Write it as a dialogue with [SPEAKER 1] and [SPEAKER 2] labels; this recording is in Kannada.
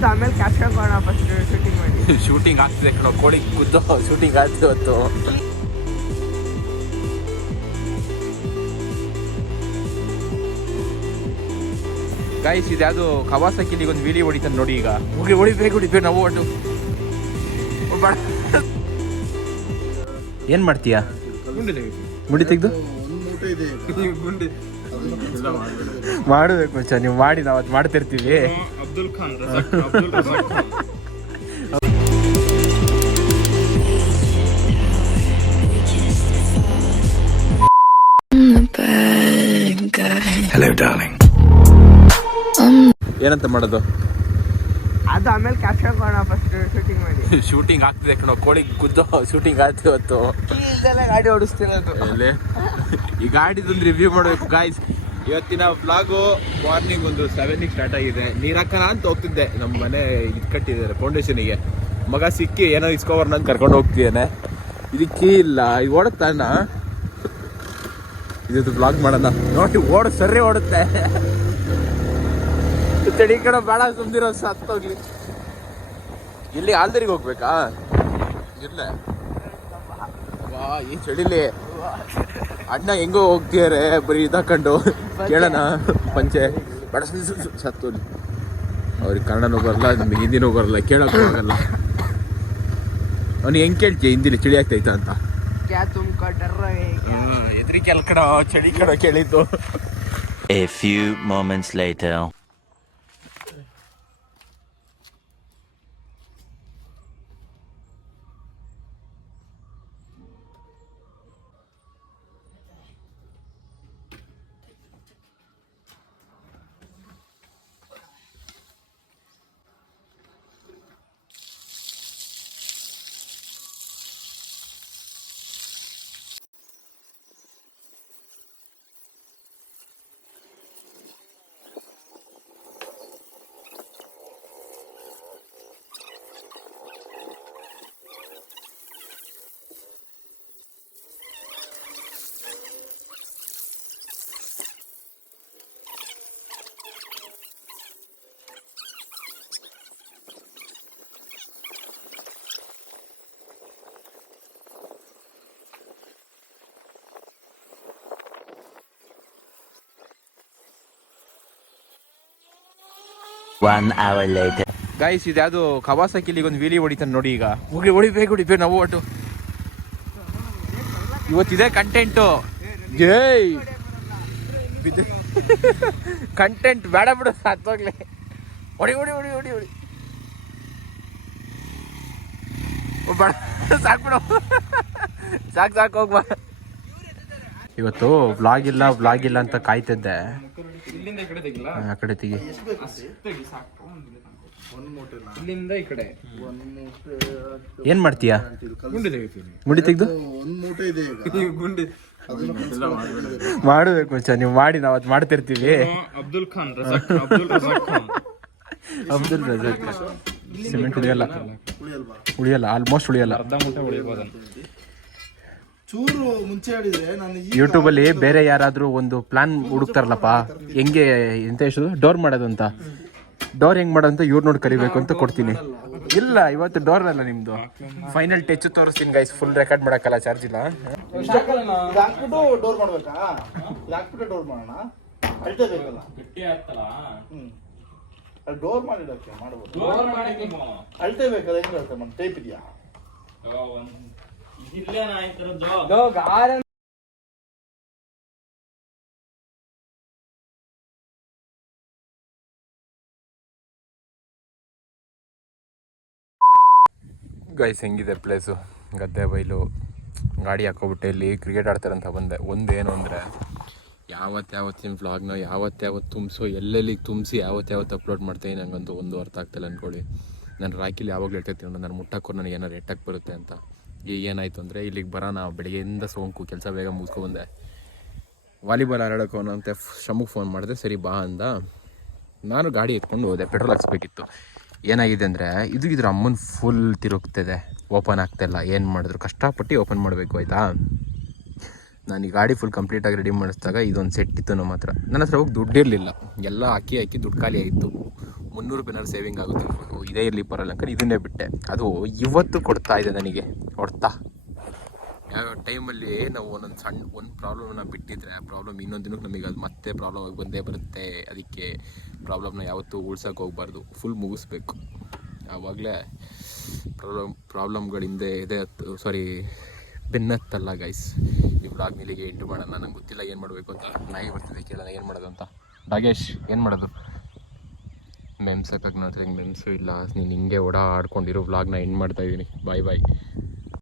[SPEAKER 1] ಅದು ಆಮೇಲೆ ಕ್ಯಾಪ್ಷನ್ ಮಾಡೋಣ ಫಸ್ಟ್ ಶೂಟಿಂಗ್ ಮಾಡಿ.
[SPEAKER 2] ಶೂಟಿಂಗ್ ಆಗ್ತಿದೆ ಕಣೋ ಕೋಳಿ ಕುದ್ದು ಶೂಟಿಂಗ್ ಆಗ್ತಿದೆ ಇವತ್ತು. ಗೈಸ್ ಅದು ಕವಾಸಕಿಲಿ ಒಂದು ವೀಡಿಯೋ ಹೊಡಿತಾನೆ ನೋಡಿ ಈಗ. ಹೋಗಿ ಹೊಡಿಬೇಕು ಹೊಡಿಬೇಕು ನಾವು ಒಟ್ಟು ಏನು ಮಾಡ್ತೀಯಾ? ಗುಂಡಿ ತೆಗೆದು? ಮಾಡಬೇಕು ಮಚ್ಚ ನೀವು ಮಾಡಿ ನಾವು ಅದು ಮಾಡ್ತಿರ್ತೀವಿ.
[SPEAKER 3] ಅಬ್ದುಲ್ ಖಾನ್ ರಜಾಕ್ ಅಬ್ದುಲ್ ರಜಾಕ್ ಖಾನ್
[SPEAKER 2] ಏನಂತ ಮಾಡೋದು?
[SPEAKER 1] ಅದು ಆಮೇಲೆ ಕ್ಯಾಪ್ಷನ್ ಮಾಡೋಣ ಫಸ್ಟ್ ಶೂಟಿಂಗ್ ಮಾಡಿ.
[SPEAKER 2] ಶೂಟಿಂಗ್ ಆಗ್ತಿದೆ ಕಣೋ ಕೋಳಿ ಗುದ್ದು ಶೂಟಿಂಗ್ ಆಗ್ತಿದೆ ಇವತ್ತು.
[SPEAKER 1] ಇದೆಲ್ಲ ಗಾಡಿ ಓಡಿಸ್ತಿರೋದು?
[SPEAKER 2] ಈ ಗಾಡಿದೊಂದು ರಿವ್ಯೂ ಮಾಡಬೇಕು ಗಾಯ್ಸ್ ಇವತ್ತಿನ ಫ್ಲಾಗು ಮಾರ್ನಿಂಗ್ ಒಂದು ಸೆವೆನಿಗೆ ಸ್ಟಾರ್ಟ್ ಆಗಿದೆ. ಹಾಕೋಣ ಅಂತ ಹೋಗ್ತಿದ್ದೆ. ನಮ್ಮ ಮನೆ ಇದು ಕಟ್ಟಿದ್ದಾರೆ ಫೌಂಡೇಶನಿಗೆ ಮಗ ಸಿಕ್ಕಿ ಏನೋ ಇಸ್ಕೊಬರ್ನ ಅಂತ ಕರ್ಕೊಂಡು ಹೋಗ್ತಿದ್ದೇನೆ. ಇದಕ್ಕೆ ಇಲ್ಲ ಈಗ ಓಡುತ್ತಾನ ಇದು ಬ್ಲಾಗ್ ಮಾಡೋಣ. ನೋಡಿ, ಓಡ ಸರಿ ಓಡುತ್ತೆ. ತಡಿ ಕಡೆ ಬೇಡ ಸುಮ್ದಿರೋ ಸತ್ತೋಗ್ಲಿ ಇಲ್ಲಿ ಆಲ್ದರಿಗೆ ಹೋಗ್ಬೇಕಾ? ಇಲ್ಲ. ವಾ, ಈ ಚಳಿಲಿ. ಅಣ್ಣ ಹೆಂಗೋ ಹೋಗ್ತಿದಾರೆ ಬರೀ ಇದಾಕೊಂಡು ಕೇಳೋಣ ಪಂಚೆ. ಬೇಡ ಸುಮ್ನೆ ಸುಮ್ನೆ ಸುಮ್ನೆ ಸತ್ತು. ಅವ್ರಿಗೆ ಕನ್ನಡನೂ ಬರಲ್ಲ ನಿಮಗೆ ಹಿಂದಿನೂ ಬರಲ್ಲ ಕೇಳೋಕ್ಕೂ ಆಗಲ್ಲ. ಅವ್ನು ಹೆಂಗ್ ಕೇಳ್ತೀಯ ಹಿಂದಿಲಿ ಚಳಿ ಆಗ್ತೈತೆ ಅಂತ?
[SPEAKER 1] ಕ್ಯಾ ತುಮ್ಕ ಡರ್ ರಹೆ ಕ್ಯಾ?
[SPEAKER 2] ಎದ್ರಿ ಕೆಲ್ ಕಡ ಚಳಿ ಕಡ ಕೇಳಿದ್ದು.
[SPEAKER 4] A few moments later. One hour later.
[SPEAKER 2] Guys ಇದ್ಯಾವುದು ಕವಾಸಕಿಲಿಗೆ ಒಂದು ವೀಲಿ ಹೊಡಿತಾನೆ ನೋಡಿ ಈಗ. ಹೋಗಿ ಹೊಡಿಬೇಕು ಹೊಡಿಬೇಕು ನಾವು ಒಟ್ಟು. ಇವತ್ತಿದೆ ಕಂಟೆಂಟು ಜೈ ಕಂಟೆಂಟ್ ಬೇಡ ಬಿಡು ಸತ್ತೋಗ್ಲಿ ಹೊಡಿ ಹೊಡಿ ಹೊಡಿ ಹೊಡಿ ಹೊಡಿ. ಬೇಡ. ಸಾಕು ಬಿಡು. ಸಾಕು ಸಾಕು ಹೋಗ್ಬಾ ಇವತ್ತು ವ್ಲಾಗ್ ಇಲ್ಲ ವ್ಲಾಗ್ ಇಲ್ಲ ಅಂತ ಕಾಯ್ತಿದ್ದೆ. ಆ ಕಡೆ ತೆಗಿ.
[SPEAKER 3] ತೆಗಿ ಸಾಕು ಇಲ್ಲಿಂದ ಈ ಕಡೆ.
[SPEAKER 2] ಏನ್ ಮಾಡ್ತೀಯಾ?
[SPEAKER 3] ಗುಂಡಿ
[SPEAKER 2] ತೆಗ್ದು?
[SPEAKER 3] ಗುಂಡಿ.
[SPEAKER 2] ಮಾಡಬೇಕು ಮಚ್ಚ ನೀವು ಮಾಡಿ ನಾವು ಅದು ಮಾಡ್ತಿರ್ತೀವಿ.
[SPEAKER 3] ಅಬ್ದುಲ್ ಖಾನ್ ರಜಾಕ್ ಅಬ್ದುಲ್ ರಜಾಕ್
[SPEAKER 2] ಅಬ್ದುಲ್ ರಜಾಕ್ ಸಿಮೆಂಟ್ ಉಳಿಯಲ್ಲ. ಉಳಿಯಲ್ಲ ಆಲ್ಮೋಸ್ಟ್ ಉಳಿಯಲ್ಲ.
[SPEAKER 5] ಚೂರು ಮುಂಚೆ ಹೇಳಿದ್ರೆ ನಾನು
[SPEAKER 2] ಯೂಟ್ಯೂಬ್ ಅಲ್ಲಿ ಬೇರೆ ಯಾರಾದ್ರೂ ಒಂದು ಪ್ಲಾನ್ ಹುಡುಕ್ತಾರಲ್ಲಪ್ಪ? ಹೆಂಗೆ ಎಂತ ಎಷ್ಟು ಡೋರ್ ಮಾಡೋದು ಅಂತ ಡೋರ್ ಹೆಂಗ್ ಮಾಡೋದಂತ ಅಂತ ಇವ್ರು ನೋಡಿ ಕರಿಬೇಕು ಅಂತ ಕೊಡ್ತೀನಿ. ಇಲ್ಲ ಇವತ್ತು ಡೋರ್ ಅಲ್ಲ ನಿಮ್ದು. ಫೈನಲ್ ಟಚ್ ತೋರಿಸ್ತೀನಿ ಗೈಸ್ ಫುಲ್ ರೆಕಾರ್ಡ್ ಮಾಡಕ್ಕಲ್ಲ ಚಾರ್ಜ್ ಇಲ್ಲ.
[SPEAKER 5] ಹಾಕ್ಬಿಟ್ಟು ಡೋರ್ ಮಾಡ್ಬೇಕಾ? ಹಾಕ್ಬಿಟ್ಟು ಡೋರ್ ಮಾಡೋಣ? ಅಳ್ತೆ ಬೇಕಲ್ಲ ಡೋರ್ ಮಾಡಿಡಕ್ಕೆ ಮಾಡ್ಬೋದು. ಅಳ್ತೆ ಬೇಕಲ್ಲ ಹೆಂಗ್ ಅಳ್ತೆ? ಮಾಡಿ ಟೈಪ್ ಇದೆಯಾ?
[SPEAKER 2] ಗೈಸ್ ಹೆಂಗಿದೆ ಪ್ಲೇಸು ಗದ್ದೆ ಬೈಲು ಗಾಡಿ ಹಾಕೋಬಿಟ್ಟೆ ಇಲ್ಲಿ ಕ್ರಿಕೆಟ್ ಆಡ್ತಾರಂತ ಬಂದೆ. ಒಂದೇನು ಅಂದರೆ ಯಾವತ್ತು ಯಾವತ್ತಿನ ವ್ಲಾಗ್ನ ಯಾವತ್ತು ಯಾವತ್ತು ತುಂಬಿಸೋ ಎಲ್ಲೆಲ್ಲಿ ತುಂಬಿಸಿ ಯಾವತ್ತು ಯಾವತ್ತು ಅಪ್ಲೋಡ್ ಮಾಡ್ತೀನಿ ನಂಗಂತೂ ಒಂದು ಅರ್ಥ ಆಗ್ತಿಲ್ಲ ಅಂದ್ಕೊಳ್ಳಿ ನಾನು ರಾಕಿಲಿ ಯಾವಾಗಲೂ ಹೇಳ್ತಿರ್ತೀನಿ ನಾನು ಮುಟ್ಟಕ್ಕೂ ನನಗೆ ಏನಾರು ಎಟ್ಟಕ್ಕೆ ಬರುತ್ತೆ ಅಂತ. ಈಗ ಏನಾಯಿತು ಅಂದರೆ ಇಲ್ಲಿಗೆ ಬರೋಣ ಬೆಳಗ್ಗೆಯಿಂದ ಸೋಂಕು, ಕೆಲಸ ಬೇಗ ಮುಗಿಸ್ಕೊಬಂದೆ ವಾಲಿಬಾಲ್ ಆಡೋಕೆ ಅಂತ ಶ್ರಮಕ್ಕೆ ಫೋನ್ ಮಾಡಿದೆ, ಸರಿ ಬಾ ಅಂದ. ನಾನು ಗಾಡಿ ಎತ್ಕೊಂಡು ಹೋದೆ ಪೆಟ್ರೋಲ್ ಹಾಕ್ಸ್ಬೇಕಿತ್ತು. ಏನಾಗಿದೆ ಅಂದರೆ, ಇದು ಇದ್ರ ಅಮ್ಮನ ಫುಲ್ ತಿರುಗ್ತಿದೆ. ಓಪನ್ ಆಗ್ತಾಯಿಲ್ಲ ಏನು ಮಾಡಿದ್ರು? ಕಷ್ಟಪಟ್ಟು ಓಪನ್ ಮಾಡಬೇಕು, ಆಯಿತಾ? ನಾನು ಈ ಗಾಡಿ ಫುಲ್ ಕಂಪ್ಲೀಟಾಗಿ ರೆಡಿ ಮಾಡಿಸಿದಾಗ ಇದೊಂದು ಸೆಟ್ ಇತ್ತು ನಮ್ಮ ಹತ್ರ. ನನ್ನ ಹತ್ರ ಹೋಗಿ ದುಡ್ಡು ಇರಲಿಲ್ಲ. ಎಲ್ಲ ಹಾಕಿ ಹಾಕಿ ದುಡ್ಡು ಖಾಲಿ ಆಗಿತ್ತು.
[SPEAKER 6] ಮುನ್ನೂರು ರೂಪಾಯಿನಾದ್ರು ಸೇವಿಂಗ್ ಆಗುತ್ತೆ ಇದೇ ಇರಲಿ ಬರಲ್ಲ ಅನ್ಕೊಂಡು ಇದನ್ನೇ ಬಿಟ್ಟೆ. ಅದು ಇವತ್ತು ಕೊಡ್ತಾ ಇದೆ ನನಗೆ ಹೊಡ್ತಾ ಯಾವ ಟೈಮಲ್ಲಿ ನಾವು ಒಂದೊಂದು ಸಣ್ಣ ಒಂದು ಪ್ರಾಬ್ಲಮ್ನ ಬಿಟ್ಟಿದ್ರೆ, ಆ ಪ್ರಾಬ್ಲಮ್ ಇನ್ನೊಂದು ದಿನಕ್ಕೆ ನಮಗೆ ಅದು ಮತ್ತೆ ಪ್ರಾಬ್ಲಮ್ ಆಗಿ ಬಂದೇ ಬರುತ್ತೆ. ಅದಕ್ಕೆ ಪ್ರಾಬ್ಲಮ್ನ ಯಾವತ್ತೂ ಉಳ್ಸೋಕೆ ಹೋಗ್ಬಾರ್ದು. ಫುಲ್ ಮುಗಿಸ್ಬೇಕು. ಆವಾಗಲೇ ಪ್ರಾಬ್ಲಮ್ ಪ್ರಾಬ್ಲಮ್ಗಳಿಂದ ಇದೆ ಸಾರಿ ಬೆನ್ನತ್ತಲ್ಲ ಗೈಸ್ ಈ ಬ್ಲಾಗ್ ಇಲ್ಲಿಗೆ ಎಂಟು ಮಾಡೋಣ. ನನಗೆ ಗೊತ್ತಿಲ್ಲ ಏನು ಮಾಡಬೇಕು ಅಂತ. ನಾಯಿ ಬರ್ತಿದೆ ಕೇಳೋಣ, ಏನು ಮಾಡೋದು ಅಂತ. ನಾಗೇಶ್, ಏನು ಮಾಡೋದು? ಮೆಮ್ಸ್ ಹಾಕಕ್ಕೆ ನೋಡ್ತಾರೆ ಹೆಂಗೆ ಮೆಮ್ಸು ಇಲ್ಲ, ನೀನು ಹಿಂಗೆ ಓಡಾಡ್ಕೊಂಡಿರೋ ವ್ಲಾಗ್ನ ಎಂಡ್ ಮಾಡ್ತಾ ಇದ್ದೀನಿ ಬಾಯ್ ಬಾಯ್